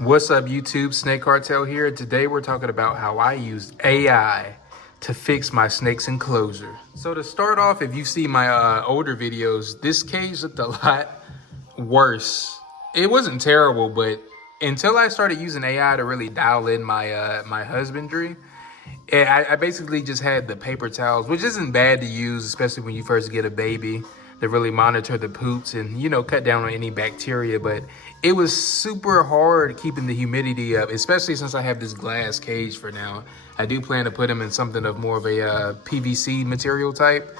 What's up, YouTube? Snake Cartel here. Today we're talking about how I used AI to fix my snake's enclosure. So to start off, if you see my older videos, this cage looked a lot worse. It wasn't terrible, but until I started using AI to really dial in my husbandry, I basically just had the paper towels, which isn't bad to use, especially when you first get a baby, to really monitor the poops and, cut down on any bacteria. But it was super hard keeping the humidity up, especially since I have this glass cage for now. I do plan to put him in something of more of a PVC material type.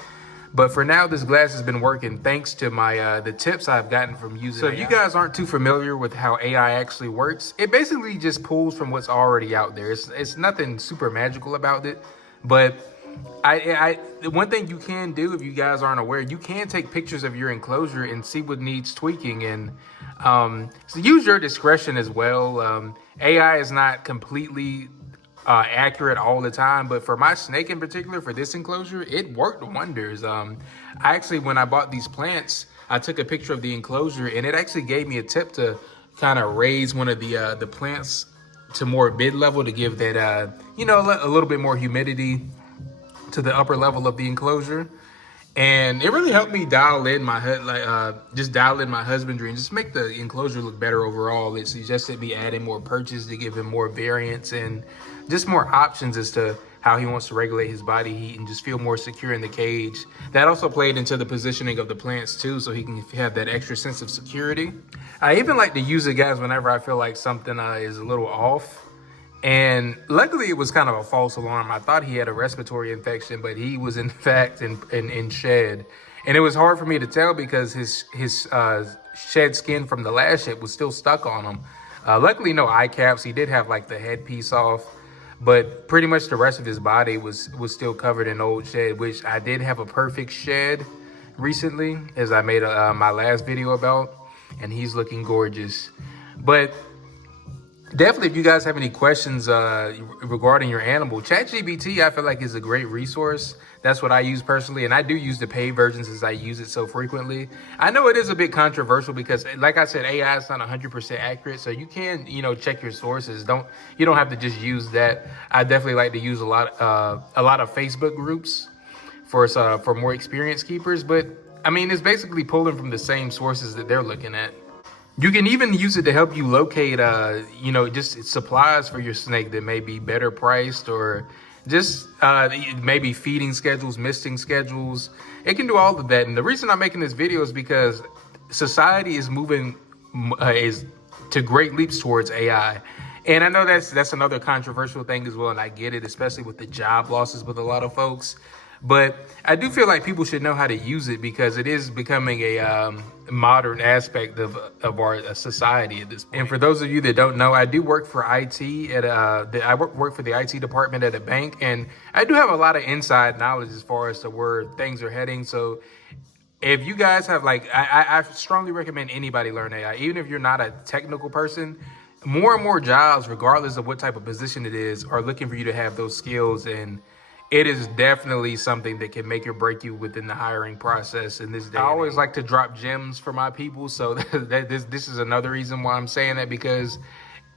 But for now, this glass has been working thanks to my the tips I've gotten from using it. So if you guys aren't too familiar with how AI actually works, it basically just pulls from what's already out there. It's nothing super magical about it. But the one thing you can do, if you guys aren't aware, you can take pictures of your enclosure and see what needs tweaking, and so use your discretion as well. AI is not completely accurate all the time, but for my snake in particular, for this enclosure, it worked wonders. I actually, when I bought these plants, I took a picture of the enclosure, and it actually gave me a tip to kind of raise one of the plants to more mid level to give that a little bit more humidity to the upper level of the enclosure. And it really helped me dial in my husbandry and just make the enclosure look better overall. It suggested me adding more perches to give him more variance and just more options as to how he wants to regulate his body heat and just feel more secure in the cage. That also played into the positioning of the plants too, so he can have that extra sense of security. I even like to use it, guys, whenever I feel like something is a little off. And luckily it was kind of a false alarm. I thought he had a respiratory infection, but he was in fact in shed. And it was hard for me to tell because his shed skin from the last shed was still stuck on him. Luckily no eye caps. He did have like the headpiece off, but pretty much the rest of his body was still covered in old shed, which I did have a perfect shed recently, as I made my last video about, and he's looking gorgeous. But definitely, if you guys have any questions regarding your animal, ChatGPT, I feel like, is a great resource. That's what I use personally, and I do use the paid version since I use it so frequently. I know it is a bit controversial because, like I said, AI is not 100% accurate, so you can, check your sources. You don't have to just use that. I definitely like to use a lot of Facebook groups for more experienced keepers, but I mean, it's basically pulling from the same sources that they're looking at. You can even use it to help you locate, just supplies for your snake that may be better priced, or just maybe feeding schedules, misting schedules. It can do all of that. And the reason I'm making this video is because society is moving to great leaps towards AI. And I know that's another controversial thing as well, and I get it, especially with the job losses with a lot of folks. But I do feel like people should know how to use it because it is becoming a modern aspect of our society at this point. And for those of you that don't know, I do work for IT I work for the IT department at a bank, and I do have a lot of inside knowledge as far as to where things are heading. So if you guys have I strongly recommend anybody learn AI, even if you're not a technical person. More and more jobs, regardless of what type of position it is, are looking for you to have those skills, and it is definitely something that can make or break you within the hiring process in this day. I always like to drop gems for my people, so this is another reason why I'm saying that, because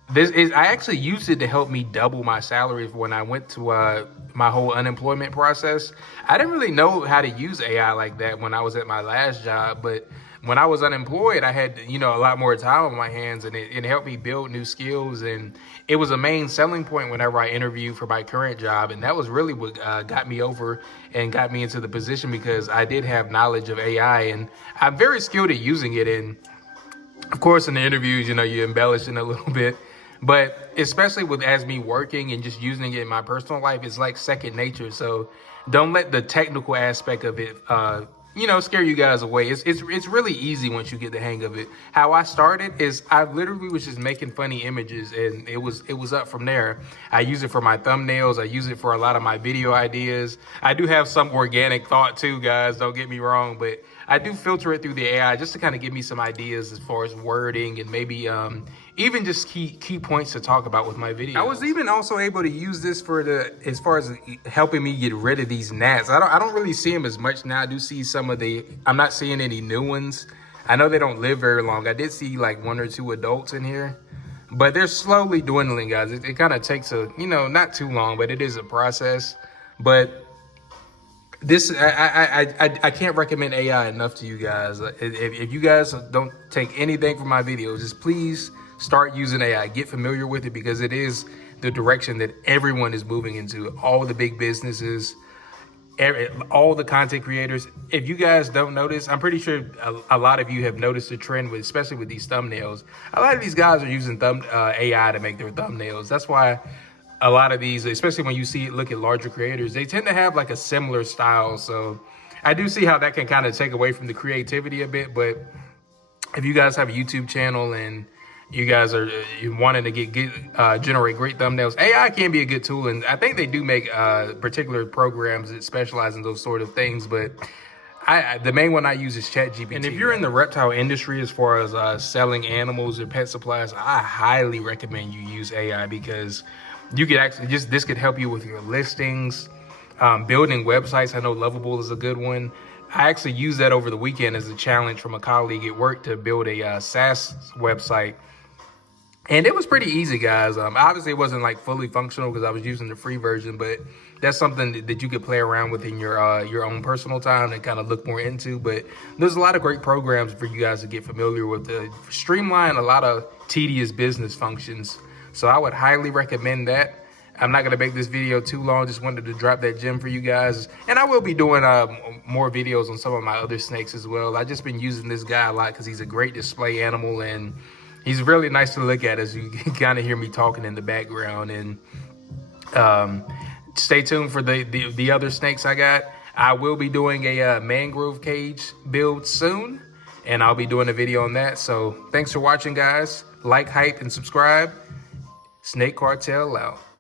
I actually used it to help me double my salary when I went to my whole unemployment process. I didn't really know how to use AI like that when I was at my last job, but when I was unemployed, I had, a lot more time on my hands, and it helped me build new skills. And it was a main selling point whenever I interviewed for my current job. And that was really what got me over and got me into the position, because I did have knowledge of AI, and I'm very skilled at using it. And of course, in the interviews, you embellish it a little bit. But especially as me working and just using it in my personal life, it's like second nature. So don't let the technical aspect of it scare you guys away. It's really easy once you get the hang of it. How I started is I literally was just making funny images, and it was up from there. I use it for my thumbnails. I use it for a lot of my video ideas. I do have some organic thought too, guys, don't get me wrong, but I do filter it through the AI just to kind of give me some ideas as far as wording and maybe even just key points to talk about with my video. I was even also able to use this as far as helping me get rid of these gnats. I don't really see them as much now. I do see I'm not seeing any new ones. I know they don't live very long. I did see like 1 or 2 adults in here, but they're slowly dwindling, guys. It kind of takes not too long, but it is a process. But this, I can't recommend AI enough to you guys. If you guys don't take anything from my videos, just please start using AI. Get familiar with it, because it is the direction that everyone is moving into. All the big businesses, all the content creators. If you guys don't notice, I'm pretty sure a lot of you have noticed the trend with, especially with these thumbnails. A lot of these guys are using AI to make their thumbnails. That's why a lot of these, especially when you look at larger creators, they tend to have like a similar style. So I do see how that can kind of take away from the creativity a bit. But if you guys have a YouTube channel and you guys are you wanting to generate great thumbnails, AI can be a good tool, and I think they do make particular programs that specialize in those sort of things. But the main one I use is ChatGPT. And if you're in the reptile industry, as far as selling animals or pet supplies, I highly recommend you use AI, because you could actually this could help you with your listings, building websites. I know Lovable is a good one. I actually used that over the weekend as a challenge from a colleague at work to build a SaaS website. And it was pretty easy, guys. Obviously, it wasn't like fully functional because I was using the free version, but that's something that you could play around with in your own personal time and kind of look more into. But there's a lot of great programs for you guys to get familiar with to streamline a lot of tedious business functions. So I would highly recommend that. I'm not going to make this video too long. Just wanted to drop that gem for you guys. And I will be doing more videos on some of my other snakes as well. I've just been using this guy a lot because he's a great display animal, and he's really nice to look at, as you can kind of hear me talking in the background. And stay tuned for the other snakes I got. I will be doing a mangrove cage build soon, and I'll be doing a video on that. So thanks for watching, guys. Like, hype, and subscribe. Snake Cartel out.